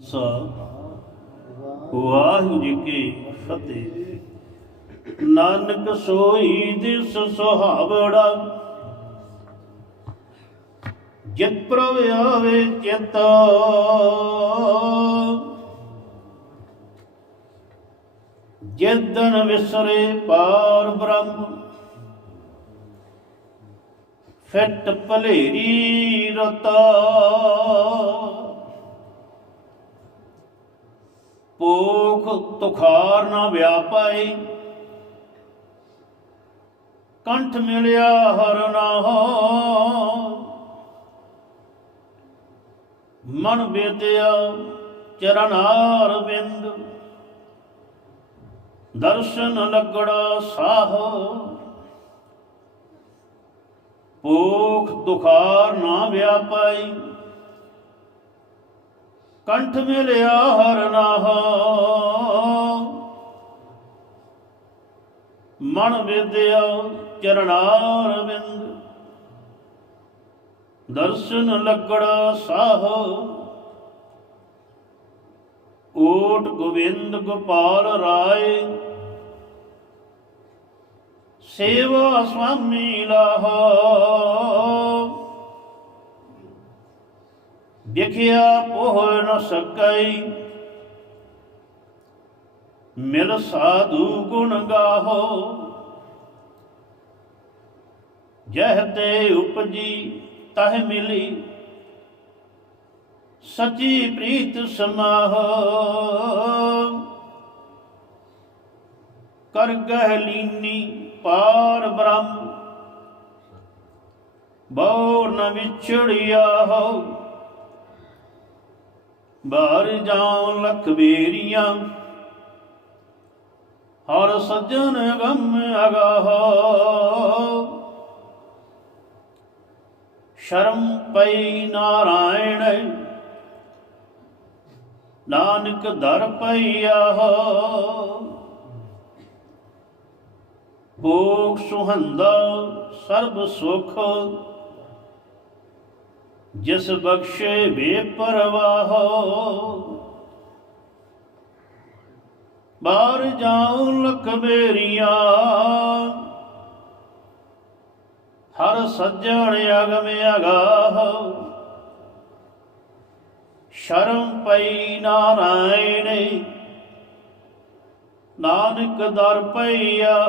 ਸਾ ਵਾਹਿਗੁਰੂ ਜੀ ਕੀ ਫਤਿਹ। ਨਾਨਕ ਸੋਈ ਦਿਸ ਸੁਹਾਵੜਾ ਜਿਤ ਪ੍ਰਭ ਆਵੇ ਚਿਤ। ਜਿਦਨ ਵਿਸਰੇ ਪਾਰ ਬ੍ਰਹਮ, ਫਿੱਟ ਭਲੇਰੀ ਰਤਾ। ਪੋਖ ਤੁਖਾਰ ਨਾ ਵਿਆਪਾਈ। ਕੰਠ ਮਿਲਿਆ ਹਰ ਨਾਮ ਮਨ ਬੇਤਿਆ ਚਰਨਾਰ ਬਿੰਦ ਦਰਸ਼ਨ ਲੱਗੜਾ ਸਾਹ। ਪੋਖ ਤੁਖਾਰ ਨਾ ਵਿਆਪਾਈ। ਕੰਠ ਮਿਲਿਆ ਹਰ ਨਾਹ। ਮਨ ਵਿਦਿਆ ਚਰਨਾਰ ਬਿੰਦ ਦਰਸ਼ਨ ਲੱਗੜਾ ਸਾਹ। ਓਟ ਗੋਬਿੰਦ ਗੋਪਾਲ ਰਾਏ। ਸੇਵਾ ਸੁਆਮੀ ਲਾਹਾ। ਵਿਖਿਆ ਪੋਹ ਨ ਸਕਈ ਮਿਲ ਸਾਧੂ ਗੁਣ ਗਾਹੋ। ਜਹ ਤੇ ਉਪਜੀ ਤਹ ਮਿਲੀ। ਸਚੀ ਪ੍ਰੀਤ ਸਮਾਹ। ਕਰ ਗਹਿ ਲੀਨੀ ਪਾਰ ਬ੍ਰਹਮ। ਬਉ ਨ ਵਿਛੜਿਆ ਹੋ। ਬਾਹਰ ਜਾਉ ਲਖ ਬੇਰੀਆਂ, ਹਰ ਸੱਜਣ ਗਮ ਅਗਾਹ। ਸ਼ਰਮ ਪਈ ਨਾਰਾਇਣ, ਨਾਨਕ ਦਰ ਪਈਆ ਭੋਗ ਸੁਹੰਦਾ ਸਰਬ ਸੁਖ ਜਿਸ ਬਖਸ਼ੇ ਬੇਪਰਵਾਹ ਬਾਹਰ ਜਾਉ ਲਖ ਬੇਰੀਆਂ ਹਰ ਸੱਜਣ ਅਗਮ ਅਗਾਹ। ਸ਼ਰਮ ਪਈ ਨਾਰਾਇਣ, ਨਾਨਕ ਦਰ ਪਈਆ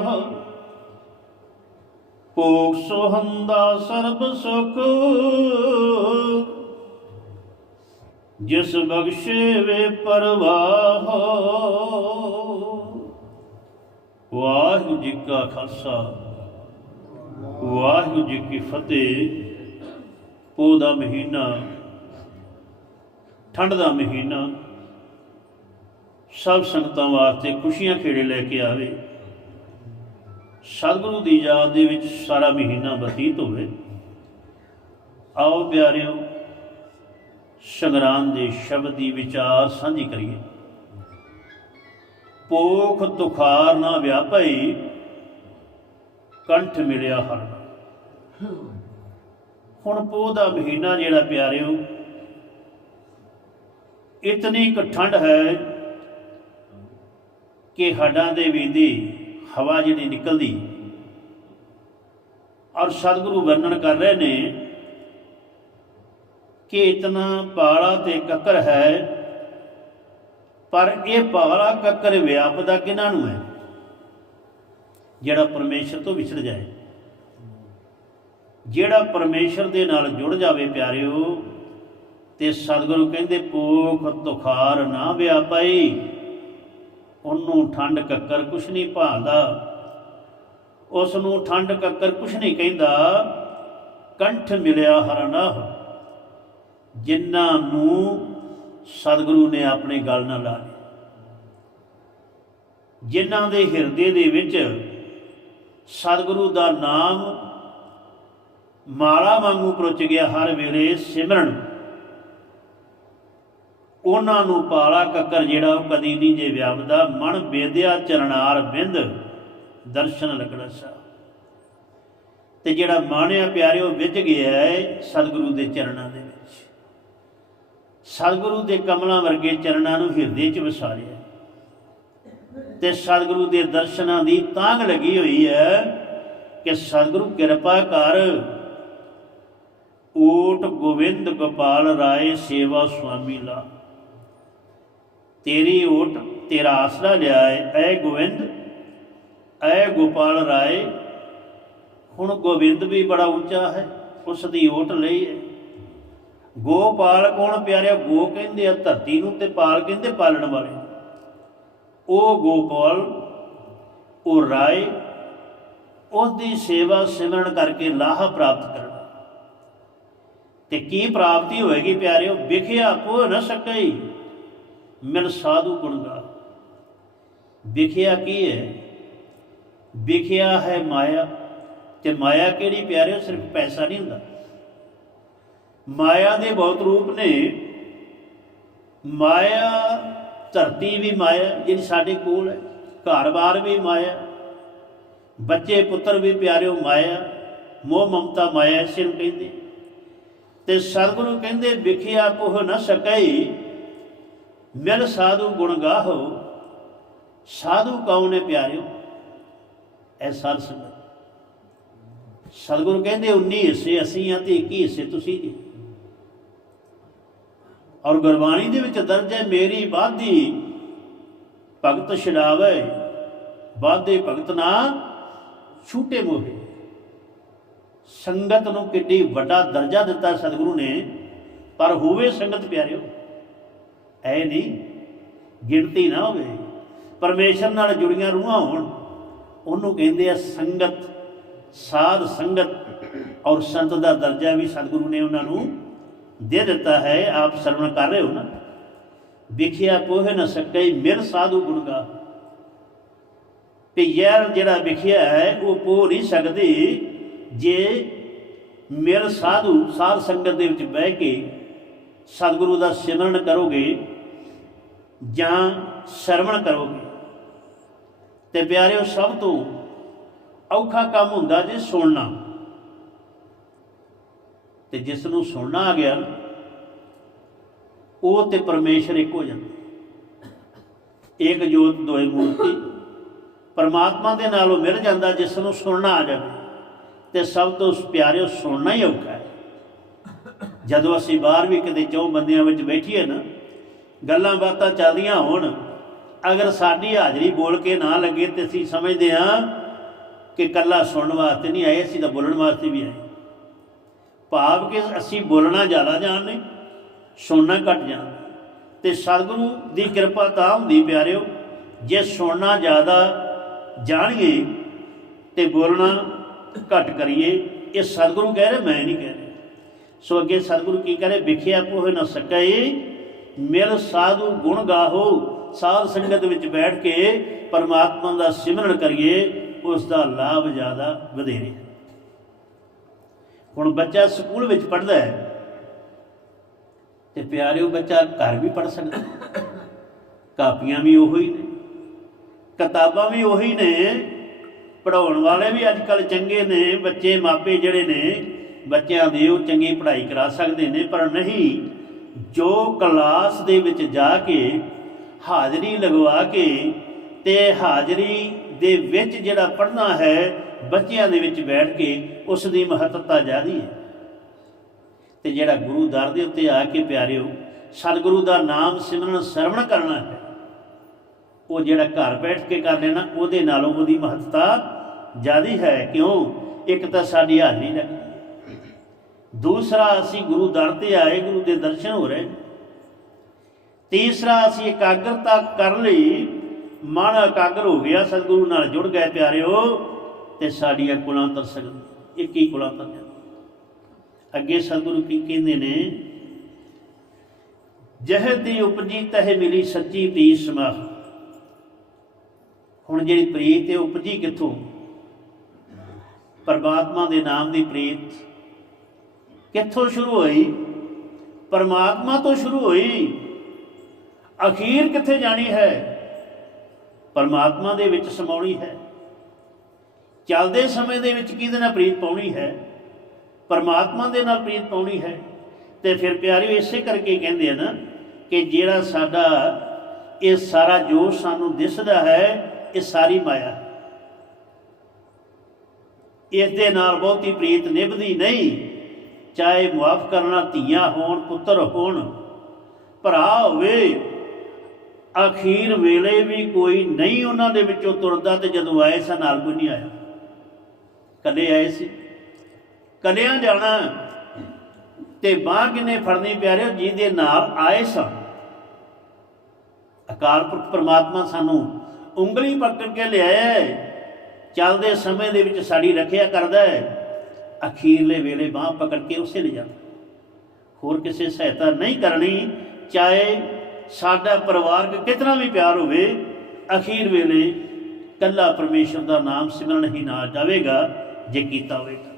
ਭੋਗ ਸੁਹੰਦਾ ਸਰਬ ਸੁਖ। ਜਿਸ ਬਖਸ਼ੇ ਵੇ ਪਰਵਾਹ, ਵਾਹਿਗੁਰੂ ਜੀ ਕਾ ਖਾਲਸਾ, ਵਾਹਿਗੁਰੂ ਜੀ ਕੀ ਫਤਿਹ। ਪੋ ਦਾ ਮਹੀਨਾ ਠੰਡ ਦਾ ਮਹੀਨਾ, ਸਭ ਸੰਗਤਾਂ ਵਾਸਤੇ ਖੁਸ਼ੀਆਂ ਖੇੜੇ ਲੈ ਕੇ ਆਵੇ। ਸਤਿਗੁਰੂ ਦੀ ਯਾਦ ਦੇ ਵਿੱਚ ਸਾਰਾ ਮਹੀਨਾ ਬਤੀਤ ਹੋਵੇ। ਆਓ ਪਿਆਰਿਓ ਸੰਗਰਾਮ ਦੇ ਸ਼ਬਦ ਦੀ ਵਿਚਾਰ ਸਾਂਝੀ ਕਰੀਏ। ਪੋਖ ਤੁਖਾਰ ਨਾ ਵਿਆਪਈ, ਕੰਠ ਮਿਲਿਆ ਹਰ। ਹੁਣ ਪੋਹ ਦਾ ਮਹੀਨਾ ਜਿਹੜਾ ਪਿਆਰਿਓ, ਇਤਨੀ ਕੁ ਠੰਡ ਹੈ ਕਿ ਹੱਡਾਂ ਦੇ ਵੀਦੀ ਹਵਾ ਜਿਹੜੀ ਨਿਕਲਦੀ ਔਰ ਸਤਿਗੁਰੂ ਵਰਣਨ ਕਰ ਰਹੇ ਨੇ ਕਿ ਇਤਨਾ ਪਾਲਾ ਤੇ ਕੱਕਰ ਹੈ, ਪਰ ਇਹ ਪਾਲਾ ਕੱਕਰ ਵਿਆਪਦਾ ਕਿਹਨਾਂ ਨੂੰ ਹੈ? ਜਿਹੜਾ ਪਰਮੇਸ਼ਰ ਤੋਂ ਵਿਛੜ ਜਾਏ। ਜਿਹੜਾ ਪਰਮੇਸ਼ਰ ਦੇ ਨਾਲ ਜੁੜ ਜਾਵੇ ਪਿਆਰਿਓ, ਤੇ ਸਤਿਗੁਰੂ ਕਹਿੰਦੇ ਪੋਖ ਤੁਖਾਰ ਨਾ ਵਿਆਪਈ। ਉਹਨੂੰ ਠੰਡ ਕੱਕਰ ਕੁਛ ਨਹੀਂ ਭਾਲਦਾ। ਉਸ ਨੂੰ ਠੰਡ ਕੱਕਰ ਕੁਛ ਨਹੀਂ ਕਹਿੰਦਾ। ਕੰਠ ਮਿਲਿਆ ਹਰਨਾ ਜਿਨ੍ਹਾਂ ਨੂੰ ਸਤਿਗੁਰੂ ਨੇ ਆਪਣੇ ਗੱਲ ਨਾਲ ਲਾ ਲਿਆ। ਜਿਨ੍ਹਾਂ ਦੇ ਹਿਰਦੇ ਦੇ ਵਿੱਚ ਸਤਿਗੁਰੂ ਦਾ ਨਾਮ ਮਾਲਾ ਵਾਂਗੂ ਪਰਚ ਗਿਆ ਹਰ ਵੇਲੇ ਸਿਮਰਨ। ਉਹਨਾਂ ਨੂੰ ਪਾਲਾ ਕੱਕਰ ਜਿਹੜਾ ਉਹ ਕਦੀ ਨਹੀਂ ਜੇ ਵਿਆਪਦਾ ਮਨ ਬੇਦਿਆ ਚਰਨਾਰ ਬਿੰਦ, ਦਰਸ਼ਨ ਲੱਗਣਾ ਸਾ ਤੇ ਜਿਹੜਾ ਮਾਣਿਆ ਪਿਆਰਿਓ ਵਿੱਚ ਗਿਆ ਹੈ ਸਤਿਗੁਰੂ ਦੇ ਚਰਨਾਂ ਦੇ ਵਿੱਚ। ਸਤਿਗੁਰੂ ਦੇ ਕਮਲਾਂ ਵਰਗੇ ਚਰਨਾਂ ਨੂੰ ਹਿਰਦੇ 'ਚ ਵਸਾਰਿਆ। ਤੇ ਸਤਿਗੁਰੂ ਦੇ ਦਰਸ਼ਨਾਂ ਦੀ ਤਾਂਗ ਲੱਗੀ ਹੋਈ ਹੈ ਕਿ ਸਤਿਗੁਰੂ ਕਿਰਪਾ ਕਰ ਓਟ ਗੋਬਿੰਦ ਗੋਪਾਲ ਰਾਏ ਸੇਵਾ ਸੁਆਮੀ ਲਾ। ਤੇਰੀ ਓਟ, ਤੇਰਾ ਆਸਰਾ ਲਿਆਏ, ਐ ਗੋਵਿੰਦ, ਐ ਗੋਪਾਲ ਰਾਏ। ਹੁਣ ਗੋਵਿੰਦ ਵੀ ਬੜਾ ਉੱਚਾ ਹੈ, ਉਸ ਦੀ ਓਟ ਲਈ ਹੈ। ਗੋਪਾਲ ਕੌਣ ਪਿਆਰਿਆ? ਗੋ ਕਹਿੰਦੇ ਆ, ਧਰਤੀ ਨੂੰ ਤੇ ਪਾਲ ਕਹਿੰਦੇ ਪਾਲਣ ਵਾਲੇ ਉਹ ਗੋਪਾਲ, ਉਹ ਰਾਏ ਉਸ ਸੇਵਾ ਸਿਮਰਨ ਕਰਕੇ ਲਾਹਾ ਪ੍ਰਾਪਤ ਕਰਨਾ। ਤੇ ਕੀ ਪ੍ਰਾਪਤੀ ਹੋਏਗੀ ਪਿਆਰਿਓ? ਵਿਖਿਆ ਕੋ ਨਾ ਸਕਈ। ਮਿਲ ਸਾਧੂ ਗੁਣਗਾ ਵਿਖਿਆ ਕੀ ਹੈ? ਵਿਖਿਆ ਹੈ ਮਾਇਆ। ਤੇ ਮਾਇਆ ਕਿਹੜੀ ਪਿਆਰਿਓ? ਸਿਰਫ ਪੈਸਾ ਨਹੀਂ ਹੁੰਦਾ। ਮਾਇਆ ਦੇ ਬਹੁਤ ਰੂਪ ਨੇ। ਮਾਇਆ, ਧਰਤੀ ਵੀ ਮਾਇਆ, ਜਿਹੜੀ ਸਾਡੇ ਕੋਲ ਹੈ। ਘਰ-ਬਾਰ ਵੀ ਮਾਇਆ। ਬੱਚੇ, ਪੁੱਤਰ ਵੀ ਪਿਆਰਿਓ ਮਾਇਆ। ਮੋਹ, ਮਮਤਾ, ਮਾਇਆ ਇਸੇ ਨੂੰ ਕਹਿੰਦੇ। ਤੇ ਸਤਿਗੁਰੂ ਕਹਿੰਦੇ, ਵਿਖਿਆ ਕੋਹ ਨਾ ਸਕਈ ਮਿਲ ਸਾਧੂ ਗੁਣ ਗਾਹੋ, ਸਾਧੂ ਕੌਣ ਹੈ ਪਿਆਰਿਓ, ਐ ਸਾਧ ਸੰਗਤ। ਸਤਿਗੁਰੂ ਕਹਿੰਦੇ 19 ਹਿੱਸੇ ਅਸੀਂ ਆ ਤੇ 21 ਹਿੱਸੇ ਤੁਸੀਂ ਜੀ। ਔਰ ਗੁਰਬਾਣੀ ਦੇ ਵਿੱਚ ਦਰਜ ਹੈ, ਮੇਰੀ ਬਾਧੀ ਭਗਤ ਛਡਾਵੇ ਬਾਧੇ ਭਗਤ ਨਾ ਛੂਟੇ ਮੋਹੇ। ਸੰਗਤ ਨੂੰ ਕਿੱਡੀ ਵੱਡਾ ਦਰਜਾ ਦਿੱਤਾ ਸਤਿਗੁਰੂ ਨੇ, ਪਰ ਹੋਵੇ ਸੰਗਤ ਪਿਆਰਿਓ ਐ ਨਹੀਂ, ਗਿਣਤੀ ਨਾ ਹੋਵੇ। ਪਰਮੇਸ਼ਰ ਨਾਲ ਜੁੜੀਆਂ ਰੂਹਾਂ ਹੋਣ, ਉਹਨੂੰ ਕਹਿੰਦੇ ਆ ਸੰਗਤ, ਸਾਧ ਸੰਗਤ। ਔਰ ਸੰਤ ਦਾ ਦਰਜਾ ਵੀ ਸਤਿਗੁਰੂ ਨੇ ਉਹਨਾਂ ਨੂੰ ਦੇ ਦਿੱਤਾ ਹੈ, ਆਪ ਸਰਵਣ ਕਰ ਰਹੇ ਹੋ ਨਾ। ਵਿਖਿਆ ਕੋਹ ਨਾ ਸਕਈ ਮਿਰ ਸਾਧੂ ਗੁਣਗਾ ਤੇ ਯਾਰ ਜਿਹੜਾ ਵਿਖਿਆ ਹੈ, ਉਹ ਪੋ ਨਹੀਂ ਸਕਦੀ ਜੇ ਮਿਰ ਸਾਧੂ, ਸਾਧ ਸੰਗਤ ਦੇ ਵਿੱਚ ਬਹਿ ਕੇ ਸਤਿਗੁਰੂ ਦਾ ਸਿਮਰਨ ਕਰੋਗੇ ਜਾਂ ਸਰਵਣ ਕਰੋਗੇ। ਤੇ ਪਿਆਰਿਓ, ਸਭ ਤੋਂ ਔਖਾ ਕੰਮ ਹੁੰਦਾ ਜੇ ਸੁਣਨਾ। ਤੇ ਜਿਸ ਨੂੰ ਸੁਣਨਾ ਆ ਗਿਆ, ਉਹ ਤੇ ਪਰਮੇਸ਼ਰ ਇੱਕ ਹੋ ਜਾਂਦਾ ਇੱਕ ਜੋਤ ਦੋਏ ਮੂਰਤੀ। ਪਰਮਾਤਮਾ ਦੇ ਨਾਲੋਂ ਮਿਲ ਜਾਂਦਾ, ਜਿਸ ਨੂੰ ਸੁਣਨਾ ਆ ਜਾਵੇ। ਤੇ ਸਭ ਤੋਂ ਪਿਆਰਿਓ, ਸੁਣਨਾ ਹੀ ਔਖਾ ਹੈ। ਜਦੋਂ ਅਸੀਂ ਬਾਹਰ ਵੀ ਕਿਤੇ ਚੌ ਬੰਦਿਆਂ ਵਿੱਚ ਬੈਠੀਏ ਨਾ ਗੱਲਾਂ ਬਾਤਾਂ ਚੱਲਦੀਆਂ ਹੋਣ। ਅਗਰ ਸਾਡੀ ਹਾਜ਼ਰੀ ਬੋਲ ਕੇ ਨਾ ਲੱਗੇ ਤੇ ਅਸੀਂ ਸਮਝਦੇ ਹਾਂ ਕਿ ਕੱਲਾ ਸੁਣਨ ਵਾਸਤੇ ਨਹੀਂ ਆਏ, ਅਸੀਂ ਤਾਂ ਬੋਲਣ ਵਾਸਤੇ ਵੀ ਆਏ। ਭਾਵ ਕਿ ਅਸੀਂ ਬੋਲਣਾ ਜ਼ਿਆਦਾ ਜਾਣਦੇ, ਸੁਣਨਾ ਘੱਟ ਜਾਣਦੇ। ਤੇ ਸਤਿਗੁਰੂ ਦੀ ਕਿਰਪਾ ਤਾਂ ਹੁੰਦੀ ਪਿਆਰਿਓ, ਜੇ ਸੁਣਨਾ ਜ਼ਿਆਦਾ ਜਾਣੀਏ ਤੇ ਬੋਲਣਾ ਘੱਟ ਕਰੀਏ, ਇਹ ਸਤਿਗੁਰੂ ਕਹਿ ਰਹੇ, ਮੈਂ ਨਹੀਂ ਕਹਿ ਰਿਹਾ। ਸੋ ਅੱਗੇ ਸਤਿਗੁਰੂ ਕੀ ਕਰੇ, ਵਿਖਿਆ ਕੋਹ ਨਾ ਸਕਏ ਮਿਲ ਸਾਧੂ ਗੁਣ ਗਾਹੋ, ਸਾਧ ਸੰਗਤ ਵਿੱਚ ਬੈਠ ਕੇ ਪਰਮਾਤਮਾ ਦਾ ਸਿਮਰਨ ਕਰੀਏ, ਉਸ ਦਾ ਲਾਭ ਜ਼ਿਆਦਾ ਵਧੇਰੇ। ਹੁਣ ਬੱਚਾ ਸਕੂਲ ਵਿੱਚ ਪੜ੍ਹਦਾ ਹੈ, ਤੇ ਪਿਆਰਿਓ ਬੱਚਾ ਘਰ ਵੀ ਪੜ੍ਹ ਸਕਦਾ ਕਾਪੀਆਂ ਵੀ ਉਹੀ ਨੇ, ਕਿਤਾਬਾਂ ਵੀ ਉਹੀ ਨੇ ਪੜਾਉਣ ਵਾਲੇ ਵੀ ਅੱਜ ਕੱਲ ਚੰਗੇ ਨੇ, ਬੱਚੇ ਮਾਪੇ ਜਿਹੜੇ ਨੇ, ਬੱਚਿਆਂ ਦੀ ਉਹ ਚੰਗੀ ਪੜ੍ਹਾਈ ਕਰਾ ਸਕਦੇ ਨੇ, ਪਰ ਨਹੀਂ ਜੋ ਕਲਾਸ ਦੇ ਵਿੱਚ ਜਾ ਕੇ ਹਾਜ਼ਰੀ ਲਗਵਾ ਕੇ ਤੇ ਹਾਜ਼ਰੀ ਦੇ ਵਿੱਚ ਜਿਹੜਾ ਪੜ੍ਹਨਾ ਹੈ, ਬੱਚਿਆਂ ਦੇ ਵਿੱਚ ਬੈਠ ਕੇ ਉਸ ਦੀ ਮਹੱਤਤਾ ਜ਼ਿਆਦੀ ਹੈ। ਤੇ ਜਿਹੜਾ ਗੁਰੂ ਦਰ ਦੇ ਉੱਤੇ ਆ ਕੇ ਪਿਆਰਿਓ, ਸਤਿਗੁਰੂ ਦਾ ਨਾਮ ਸਿਮਰਨ, ਸਰਵਣ ਕਰਨਾ ਹੈ, ਉਹ ਜਿਹੜਾ ਘਰ ਬੈਠ ਕੇ ਕਰ ਲੈਣਾ, ਉਹਦੇ ਨਾਲੋਂ ਉਹਦੀ ਮਹੱਤਤਾ ਜ਼ਿਆਦੀ ਹੈ। ਕਿਉਂ? ਇੱਕ ਤਾਂ ਸਾਡੀ ਹਾਜ਼ਰੀ ਲੱਗਦੀ ਦੂਸਰਾ ਅਸੀਂ ਗੁਰੂ ਦਰ ਤੇ ਆਏ, ਗੁਰੂ ਦੇ ਦਰਸ਼ਨ ਹੋ ਰਹੇ। ਤੀਸਰਾ ਅਸੀਂ ਇਕਾਗਰਤਾ ਕਰ ਲਈ, ਮਨ ਇਕਾਗਰ ਹੋ ਗਿਆ, ਸਤਿਗੁਰੂ ਨਾਲ ਜੁੜ ਗਏ ਪਿਆਰਿਓ, ਤੇ ਸਾਡੀਆਂ ਕੁਲਾਂ ਤਰ ਸਕਦੀਆਂ ਇੱਕ ਹੀ ਕੁਲਾਂ ਤਰ ਅੱਗੇ ਸਤਿਗੁਰੂ ਕੀ ਕਹਿੰਦੇ ਨੇ, ਜਹ ਦੀ ਉਪਜੀ ਤਹਿ ਮਿਲੀ ਸੱਚੀ ਪ੍ਰੀਤ ਸਮਾ ਹੁਣ ਜਿਹੜੀ ਪ੍ਰੀਤ ਹੈ ਉਪਜੀ ਕਿੱਥੋਂ? ਪਰਮਾਤਮਾ ਦੇ ਨਾਮ ਦੀ ਪ੍ਰੀਤ। ਕਿੱਥੋਂ ਸ਼ੁਰੂ ਹੋਈ? ਪਰਮਾਤਮਾ ਤੋਂ ਸ਼ੁਰੂ ਹੋਈ। ਅਖੀਰ ਕਿੱਥੇ ਜਾਣੀ ਹੈ? ਪਰਮਾਤਮਾ ਦੇ ਵਿੱਚ ਸਮਾਉਣੀ ਹੈ। ਚੱਲਦੇ ਸਮੇਂ ਦੇ ਵਿੱਚ ਕਿਹਦੇ ਨਾਲ ਪ੍ਰੀਤ ਪਾਉਣੀ ਹੈ? ਪਰਮਾਤਮਾ ਦੇ ਨਾਲ ਪ੍ਰੀਤ ਪਾਉਣੀ ਹੈ। ਤੇ ਫਿਰ ਪਿਆਰਿਓ, ਇਸੇ ਕਰਕੇ ਕਹਿੰਦੇ ਆ ਨਾ ਕਿ ਜਿਹੜਾ ਸਾਡਾ, ਇਹ ਸਾਰਾ ਜੋ ਸਾਨੂੰ ਦਿਸਦਾ ਹੈ, ਇਹ ਸਾਰੀ ਮਾਇਆ ਇਸ ਦੇ ਨਾਲ ਬਹੁਤੀ ਪ੍ਰੀਤ ਨਿਭਦੀ ਨਹੀਂ। ਚਾਹੇ ਮੁਆਫ ਕਰਨਾ ਧੀਆਂ ਹੋਣ, ਪੁੱਤਰ ਹੋਣ, ਭਰਾ ਹੋਵੇ, ਅਖੀਰ ਵੇਲੇ ਵੀ ਕੋਈ ਨਹੀਂ ਉਹਨਾਂ ਦੇ ਵਿੱਚੋਂ ਤੁਰਦਾ ਤੇ ਜਦੋਂ ਆਏ ਸਨ ਨਾਲ ਕੋਈ ਨਹੀਂ ਆਇਆ। ਕਦੇ ਆਏ ਸੀ। ਕਲਿਆਂ ਜਾਣਾ ਤੇ ਬਾਹ ਕਿਨੇ ਫੜਨੀ ਪਿਆਰਿਓ, ਜਿਹਦੇ ਨਾਲ ਆਏ ਸਨ ਅਕਾਲ ਪੁਰਖ ਪ੍ਰਮਾਤਮਾ ਸਾਨੂੰ ਉਂਗਲੀ ਪਕੜ ਕੇ ਲਿਆਇਆ ਚੱਲਦੇ ਸਮੇਂ ਦੇ ਵਿੱਚ ਸਾਡੀ ਰੱਖਿਆ ਕਰਦਾ ਹੈ। ਅਖੀਰਲੇ ਵੇਲੇ ਬਾਹ ਪਕੜ ਕੇ ਉਸੇ ਲੈ ਜਾਂਦਾ। ਹੋਰ ਕਿਸੇ ਸਹਾਇਤਾ ਨਹੀਂ ਕਰਨੀ, ਚਾਹੇ ਸਾਡਾ ਪਰਿਵਾਰਕ ਕਿਤਨਾ ਵੀ ਪਿਆਰ ਹੋਵੇ, ਅਖੀਰ ਵੇਲੇ ਕੱਲਾ ਪਰਮੇਸ਼ਰ ਦਾ ਨਾਮ ਸਿਮਰਨ ਹੀ ਨਾ ਜਾਵੇਗਾ, ਜੇ ਕੀਤਾ ਹੋਵੇਗਾ।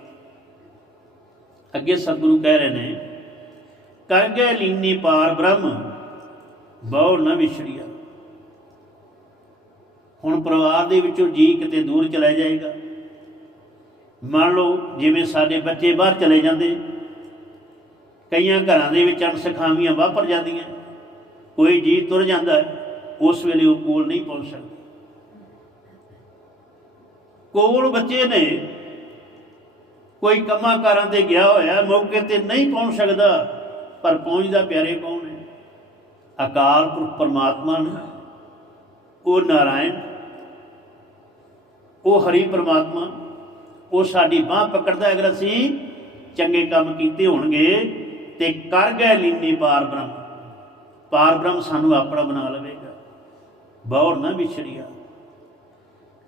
ਅੱਗੇ ਸਤਿਗੁਰੂ ਕਹਿ ਰਹੇ ਨੇ, ਕਰ ਗਏ ਲੀਨੀ ਪਾਰ ਬ੍ਰਹਮ, ਬਹੁ ਨ ਵਿਛੜਿਆ। ਹੁਣ ਪਰਿਵਾਰ ਦੇ ਵਿੱਚੋਂ ਜੀ ਕਿਤੇ ਦੂਰ ਚਲਾ ਜਾਏਗਾ। ਮੰਨ ਲਓ ਜਿਵੇਂ ਸਾਡੇ ਬੱਚੇ ਬਾਹਰ ਚਲੇ ਜਾਂਦੇ, ਕਈਆਂ ਘਰਾਂ ਦੇ ਵਿੱਚ ਅਣਸਖਾਮੀਆਂ ਵਾਪਰ ਜਾਂਦੀਆਂ, ਕੋਈ ਜੀ ਤੁਰ ਜਾਂਦਾ, ਉਸ ਵੇਲੇ ਉਹ ਕੋਲ ਨਹੀਂ ਪਹੁੰਚ ਸਕਦਾ। ਕੋਲ ਬੱਚੇ ਨੇ, ਕੋਈ ਕੰਮਾਂ ਕਾਰਾਂ ਤੇ ਗਿਆ ਹੋਇਆ, ਮੌਕੇ ਤੇ ਨਹੀਂ ਪਹੁੰਚ ਸਕਦਾ, ਪਰ ਪਹੁੰਚਦਾ ਪਿਆਰੇ ਕੌਣ ਹੈ ਅਕਾਲ ਪੁਰਖ ਪਰਮਾਤਮਾ ਨੇ। ਉਹ ਨਾਰਾਇਣ, ਉਹ ਹਰੀ ਪਰਮਾਤਮਾ। ਉਹ ਸਾਡੀ ਬਾਹ ਪਕੜਦਾ ਅਗਰ ਅਸੀਂ ਚੰਗੇ ਕੰਮ ਕੀਤੇ ਹੋਣਗੇ ਤੇ ਕਰ ਗਏ ਲੀਨੀ ਪਾਰ ਬ੍ਰਹਮ ਪਾਰ ਬ੍ਰਹਮ ਸਾਨੂੰ ਆਪਣਾ ਬਣਾ ਲਵੇਗਾ। ਬੌਰ ਨਾ ਵਿਛੜਿਆ।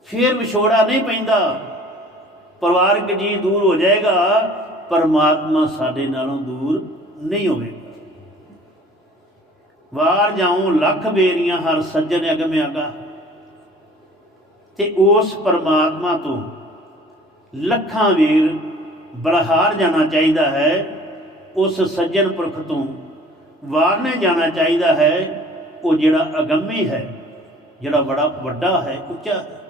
ਫਿਰ ਵਿਛੋੜਾ ਨਹੀਂ ਪੈਂਦਾ। ਪਰਿਵਾਰਕ ਜੀ ਦੂਰ ਹੋ ਜਾਏਗਾ। ਪਰਮਾਤਮਾ ਸਾਡੇ ਨਾਲੋਂ ਦੂਰ ਨਹੀਂ ਹੋਵੇਗਾ। ਵਾਰ ਜਾਉ ਲੱਖ ਬੇਰੀਆਂ ਹਰ ਸੱਜਣ ਅਗਮ ਆਗਾ ਤੇ ਉਸ ਪਰਮਾਤਮਾ ਤੋਂ ਲੱਖਾਂ ਵੀਰ ਬਲਹਾਰ ਜਾਣਾ ਚਾਹੀਦਾ ਹੈ, ਉਸ ਸੱਜਣ ਪੁਰਖ ਤੋਂ ਵਾਰਨੇ ਜਾਣਾ ਚਾਹੀਦਾ ਹੈ, ਉਹ ਜਿਹੜਾ ਅਗੰਮੀ ਹੈ, ਜਿਹੜਾ ਬੜਾ ਵੱਡਾ ਹੈ, ਉੱਚਾ ਹੈ।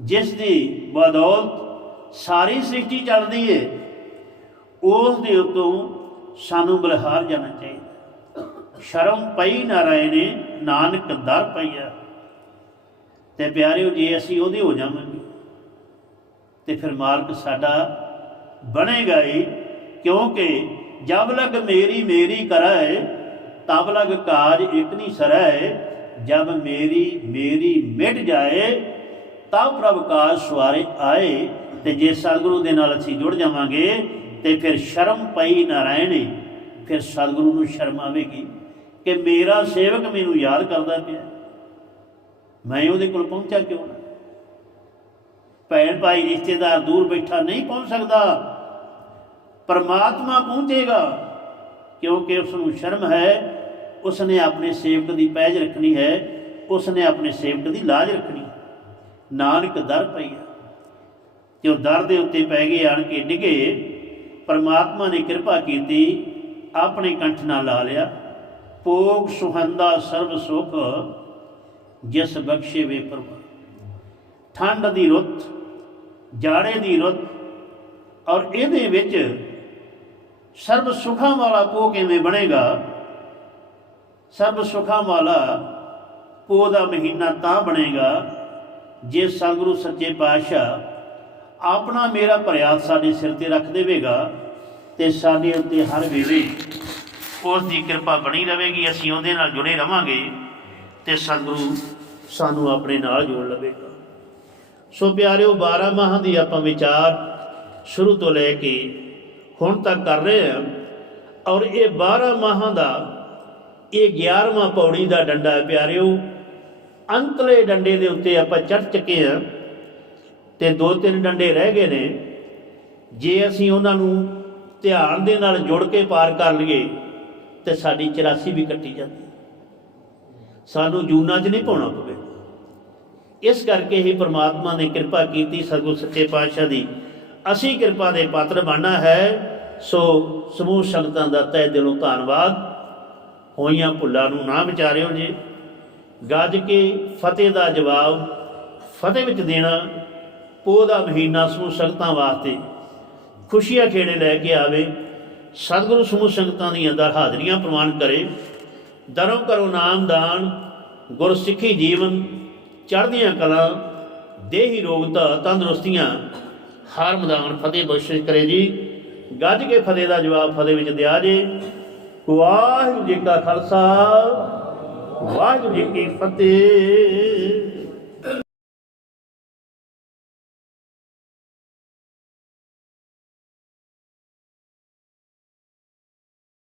ਜਿਸ ਦੀ ਬਦੌਲਤ ਸਾਰੀ ਸ੍ਰਿਸ਼ਟੀ ਚੱਲਦੀ ਹੈ ਉਸ ਦੇ ਉਤੋਂ ਸਾਨੂੰ ਬਲਹਾਰ ਜਾਣਾ ਚਾਹੀਦਾ। ਸ਼ਰਮ ਪਈ ਨਾਰਾਇਣੇ, ਨਾਨਕ ਦਰ ਪਈਆ। ਤੇ ਪਿਆਰਿਓ, ਜੇ ਅਸੀਂ ਉਹਦੇ ਹੋ ਜਾਵਾਂਗੇ ਤੇ ਫਿਰ ਮਾਲਕ ਸਾਡਾ ਬਣੇਗਾ ਹੀ ਕਿਉਂਕਿ ਜਬ ਲਗ ਮੇਰੀ ਮੇਰੀ ਕਰੈ, ਤਬ ਲਗ ਕਾਜ ਇਕ ਨਹੀਂ ਸਰੈ, ਜਬ ਮੇਰੀ ਮੇਰੀ ਮਿਟ ਜਾਏ, ਤਬ ਪ੍ਰਭ ਕਾਜ ਸਵਾਰੇ ਆਏ, ਤੇ ਜੇ ਸਤਿਗੁਰੂ ਦੇ ਨਾਲ ਅਸੀਂ ਜੁੜ ਜਾਵਾਂਗੇ, ਤੇ ਫਿਰ ਸ਼ਰਮ ਪਈ ਨਾਰਾਇਣੇ ਫਿਰ ਸਤਿਗੁਰੂ ਨੂੰ ਸ਼ਰਮ ਆਵੇਗੀ ਕਿ ਮੇਰਾ ਸੇਵਕ ਮੈਨੂੰ ਯਾਦ ਕਰਦਾ ਪਿਆ। ਮੈਂ ਉਹਦੇ ਕੋਲ ਪਹੁੰਚਾ ਕਿਉਂ ਨਾ? ਭੈਣ ਭਾਈ ਰਿਸ਼ਤੇਦਾਰ ਦੂਰ ਬੈਠਾ ਨਹੀਂ ਪਹੁੰਚ ਸਕਦਾ। ਪਰਮਾਤਮਾ ਪਹੁੰਚੇਗਾ ਕਿਉਂਕਿ ਉਸ ਨੂੰ ਸ਼ਰਮ ਹੈ ਉਸ ਨੇ ਆਪਣੇ ਸੇਵਕ ਦੀ ਪੈਜ ਰੱਖਣੀ ਹੈ ਉਸ ਨੇ ਆਪਣੇ ਸੇਵਕ ਦੀ ਲਾਜ ਰੱਖਣੀ। ਨਾਨਕ ਦਰ ਪਈਆ ਤੇ ਉਹ ਦਰ ਦੇ ਉੱਤੇ ਪੈ ਗਏ, ਆਣ ਕੇ ਡਿਗੇ, ਪਰਮਾਤਮਾ ਨੇ ਕਿਰਪਾ ਕੀਤੀ, ਆਪਣੇ ਕੰਠ ਨਾਲ ਲਾ ਲਿਆ। ਭੋਗ ਸੁਹੰਦਾ ਸਰਬ ਸੁਖ, ਜਿਸ ਬਖਸ਼ੇ ਵੇ ਪ੍ਰਭਾ। ਠੰਡ ਦੀ ਰੁੱਤ ਜਾੜੇ ਦੀ ਰੁੱਤ। ਔਰ ਇਹਦੇ ਵਿੱਚ ਸਰਬ ਸੁਖਾਂ ਵਾਲਾ ਪੋ ਕਿਵੇਂ ਬਣੇਗਾ? ਸਰਬ ਸੁਖਾਂ ਵਾਲਾ ਪੋ ਦਾ ਮਹੀਨਾ ਤਾਂ ਬਣੇਗਾ ਜੇ ਸਤਿਗੁਰੂ ਸੱਚੇ ਪਾਤਸ਼ਾਹ ਆਪਣਾ ਮੇਰਾ ਪ੍ਰਯਾਸ ਸਾਡੇ ਸਿਰ ਤੇ ਰੱਖ ਦੇਵੇਗਾ ਤੇ ਸਾਡੇ ਉੱਤੇ ਹਰ ਵੇਲੇ ਉਸ ਦੀ ਕਿਰਪਾ ਬਣੀ ਰਹੇਗੀ, ਅਸੀਂ ਉਹਦੇ ਨਾਲ ਜੁੜੇ ਰਵਾਂਗੇ ਤੇ ਸਤਿਗੁਰੂ ਸਾਨੂੰ ਆਪਣੇ ਨਾਲ ਜੋੜ ਲਵੇਗਾ। ਸੋ ਪਿਆਰਿਓ 12 ਮਾਹਾਂ ਦੀ ਆਪਾਂ ਵਿਚਾਰ ਸ਼ੁਰੂ ਤੋਂ ਲੈ ਕੇ ਹੁਣ ਤੱਕ ਕਰ ਰਹੇ ਹਾਂ। ਔਰ ਇਹ 12 ਮਾਹਾਂ ਦਾ, ਇਹ 11ਵਾਂ ਪੌੜੀ ਦਾ ਡੰਡਾ ਹੈ ਪਿਆਰਿਓ। ਅੰਤਲੇ ਡੰਡੇ ਦੇ ਉੱਤੇ ਆਪਾਂ ਚੜ ਚੁੱਕੇ ਹਾਂ ਤੇ ਦੋ ਤਿੰਨ ਡੰਡੇ ਰਹਿ ਗਏ ਨੇ। ਜੇ ਅਸੀਂ ਉਹਨਾਂ ਨੂੰ ਧਿਆਨ ਦੇ ਨਾਲ ਜੁੜ ਕੇ ਪਾਰ ਕਰ ਲਈਏ, ਤੇ ਸਾਡੀ 84 ਵੀ ਕੱਟੀ ਜਾਂਦੀ ਸਾਨੂੰ ਜੂਨਾ 'ਚ ਨਹੀਂ ਪਾਉਣਾ ਪਵੇਗਾ। ਇਸ ਕਰਕੇ ਹੀ ਪ੍ਰਮਾਤਮਾ ਨੇ ਕਿਰਪਾ ਕੀਤੀ ਸਤਿਗੁਰ ਸੱਚੇ ਪਾਤਸ਼ਾਹ ਦੀ। ਅਸੀਂ ਕਿਰਪਾ ਦੇ ਪਾਤਰ ਬਣਨਾ ਹੈ, ਸੋ ਸਮੂਹ ਸੰਗਤਾਂ ਦਾ ਤਹਿ ਦਿਲੋਂ ਧੰਨਵਾਦ। ਹੋਈਆਂ ਭੁੱਲਾਂ ਨੂੰ ਨਾ ਵਿਚਾਰਿਓ ਜੀ। ਗੱਜ ਕੇ ਫਤਿਹ ਦਾ ਜਵਾਬ, ਫਤਿਹ ਵਿੱਚ ਦੇਣਾ, ਪੋਹ ਦਾ ਮਹੀਨਾ ਸਮੂਹ ਸੰਗਤਾਂ ਵਾਸਤੇ ਖੁਸ਼ੀਆਂ ਖੇੜੇ ਲੈ ਕੇ ਆਵੇ, ਸਤਿਗੁਰੂ ਸਮੂਹ ਸੰਗਤਾਂ ਦੀਆਂ ਦਰ ਹਾਜ਼ਰੀਆਂ ਪ੍ਰਵਾਨ ਕਰੇ। ਦਰੋਂ ਕਰੋ ਨਾਮ ਦਾਨ, ਗੁਰਸਿੱਖੀ ਜੀਵਨ ਚੜ੍ਹਦੀਆਂ ਕਲਾ, ਦੇਹੀ ਰੋਗਤਾ ਤੰਦਰੁਸਤੀਆਂ। ਹਰ ਮੈਦਾਨ ਫਤਿਹ ਬਖਸ਼ਿਸ਼ ਕਰੇ ਜੀ। ਗੱਜ ਕੇ ਫਤਿਹ ਦਾ ਜਵਾਬ ਫਤਿਹ ਵਿੱਚ ਦਿਆ ਜੇ। ਵਾਹਿਗੁਰੂ ਜੀ ਕਾ ਖਾਲਸਾ, ਵਾਹਿਗੁਰੂ ਜੀ ਕੀ ਫਤਿਹ।